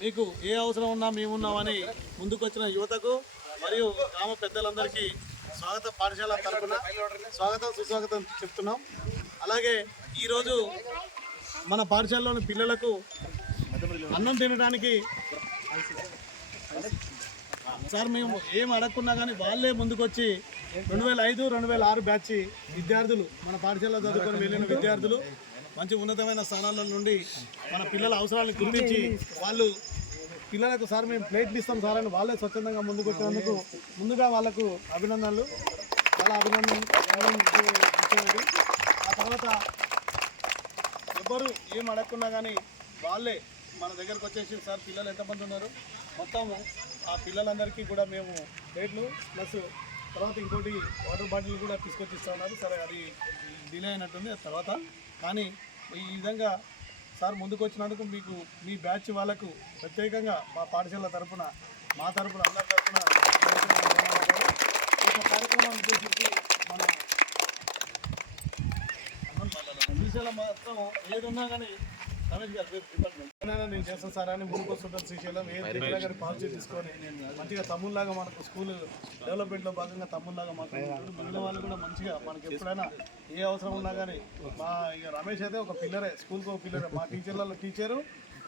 మీకు ఏ అవసరం ఉన్నా మేమున్నామని ముందుకొచ్చిన యువతకు మరియు గ్రామ పెద్దలందరికీ స్వాగత పాఠశాల తరపున స్వాగతం సుస్వాగతం చెప్తున్నాం. అలాగే ఈరోజు మన పాఠశాలలోని పిల్లలకు అన్నం తినడానికి సార్ మేము ఏం అడగకున్నా కానీ వాళ్ళే ముందుకొచ్చి రెండు వేల ఐదు రెండు వేల ఆరు బ్యాచ్ విద్యార్థులు మన పాఠశాలలో చదువుకొని వెళ్ళిన విద్యార్థులు మంచి ఉన్నతమైన స్థానాల నుండి మన పిల్లల అవసరాలను గుర్తించి వాళ్ళు పిల్లలకు సార్ మేము ప్లేట్లు ఇస్తాం సార్ అని వాళ్ళే స్వచ్ఛందంగా ముందుకు వచ్చినందుకు ముందుగా వాళ్ళకు అభినందనలు. చాలా అభినందనలు. ఇచ్చేది ఆ తర్వాత ఎవ్వరు ఏం అడగకున్నా కానీ వాళ్ళే మన దగ్గరకు వచ్చేసి సార్ పిల్లలు ఎంతమంది ఉన్నారు? మొత్తము ఆ పిల్లలందరికీ కూడా మేము ప్లేట్లు ప్లస్ తర్వాత ఇంకోటి వాటర్ బాటిల్ కూడా తీసుకొచ్చి ఇస్తా ఉన్నారు. సరే అది డిలే అయినట్టుంది. ఆ తర్వాత కానీ ఈ విధంగా సార్ ముందుకు వచ్చినందుకు మీకు మీ బ్యాచ్ వాళ్ళకు ప్రత్యేకంగా మా పాఠశాల తరఫున మా తరపున అందరి తరఫున కార్యక్రమం ఉద్దేశించి మన శ్రీశైలం మాత్రం ఏదున్నా ఉన్నా కానీ గారు నేను చేస్తాను సార్ అని ముందుకు వస్తుంటాను శ్రీశైలం. ఏ దగ్గర కానీ పాలసీ తీసుకొని మంచిగా తమ్ముళ్ళలాగా మనకు స్కూల్ డెవలప్మెంట్లో భాగంగా తమ్ముళ్ళలాగా మాట్లాడుతున్నాడు మిగిలిన వాళ్ళు కూడా మంచిగా మనకి ఎప్పుడైనా ఏ అవసరం ఉన్నా కానీ మా ఇక రమేష్ అయితే ఒక పిల్లరే స్కూల్కి ఒక పిల్లరే. మా టీచర్లలో టీచరు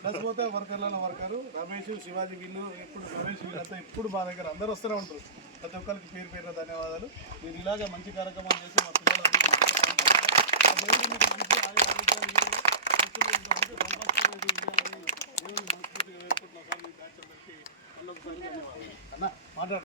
ప్లస్ పోతే వర్కర్లలో వర్కరు. రమేష్ శివాజీ వీళ్ళు ఇప్పుడు రమేష్ వీళ్ళంతా ఇప్పుడు మా దగ్గర అందరూ వస్తూనే ఉంటారు. ప్రతి ఒక్కరికి పేరు పేరున ధన్యవాదాలు. మీరు ఇలాగే మంచి కార్యక్రమాలు చేసి మా పిల్లలు అన్న మాట్లాడు